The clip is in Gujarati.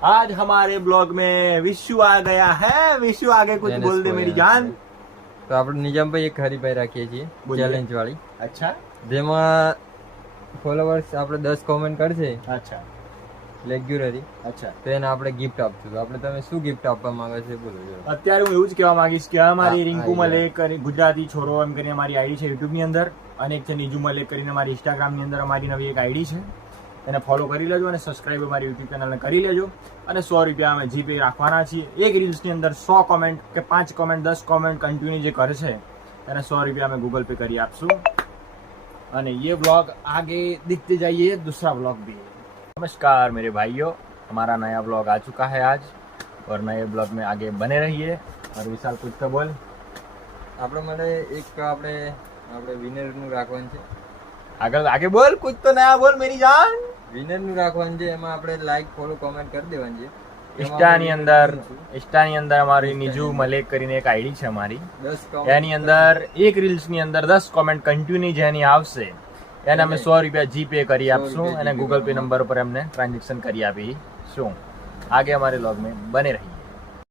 आज हमारे ब्लॉग में विशु आ गया है। विशु आगे कुछ बोल दे मेरी जान। તો આપણે નિજામભાઈ એક હરીફાઈ રાખીએ છીએ ચેલેન્જ વાળી. અચ્છા, જેમાં ફોલોવર્સ આપણે 10 કોમેન્ટ કરશે અચ્છા, રેગ્યુલરી. અચ્છા. તો એને આપણે ગિફ્ટ આપશું. તો આપણે તમે શું ગિફ્ટ આપવા માંગો છો બોલો જરા. અત્યારે હું એવું જ કહેવા માંગીશ કે અમારી હા, રિંકુ હા, મલેક ગુજરાતી છોરો એમ કરીને અમારી આઈડી છે યુટ્યુબ ની અંદર, અને એક છે નીજુ મલેક કરીને અમારી ઇન્સ્ટાગ્રામ ની અંદર અમારી નવી એક આઈડી છે. એને ફોલો કરી લેજો અને સબસ્ક્રાઇબ અમારી યુટ્યુબ ચેનલને કરી લેજો. અને 100 રૂપિયા અમે જીપે રાખવાના છીએ. એક રીલ્સ ની અંદર 100 કોમેન્ટ કે 5 કોમેન્ટ 10 કોમેન્ટ કન્ટિન્યુ જે કરે છે એને 100 रुपया અમે गूगल पे કરી આપશું. અને ये ब्लॉग आगे दिखते जाइए दूसरा ब्लॉग भी. नमस्कार मेरे भाइयों, हमारा नया ब्लॉग आ चुका है आज और नए ब्लॉग में आगे बने रहिए. और विशाल कुछ तो बोल. આપણે માટે એક આપણે વિનર નું રાખવાનું છે. આગળ આગે બોલ, कुछ तो नया बोल मेरी जान. વિનર નું રાખવાનું છે. એમાં આપણે લાઈક ફોલો કોમેન્ટ કરી દેવાની છે. ઇન્સ્ટા ની અંદર અમારી નીજુ મલેક કરીને એક આઈડી છે અમારી. 10 કોમેન્ટ એની અંદર એક રીલ્સ ની અંદર 10 કોમેન્ટ કન્ટિન્યુ જેની આવશે એને અમે 100 રૂપિયા જીપે કરી આપશું અને ગૂગલ પે નંબર પર એમને ટ્રાન્ઝેક્શન કરી આપીશું. આગે અમારે વ્લોગ में बने रहिए.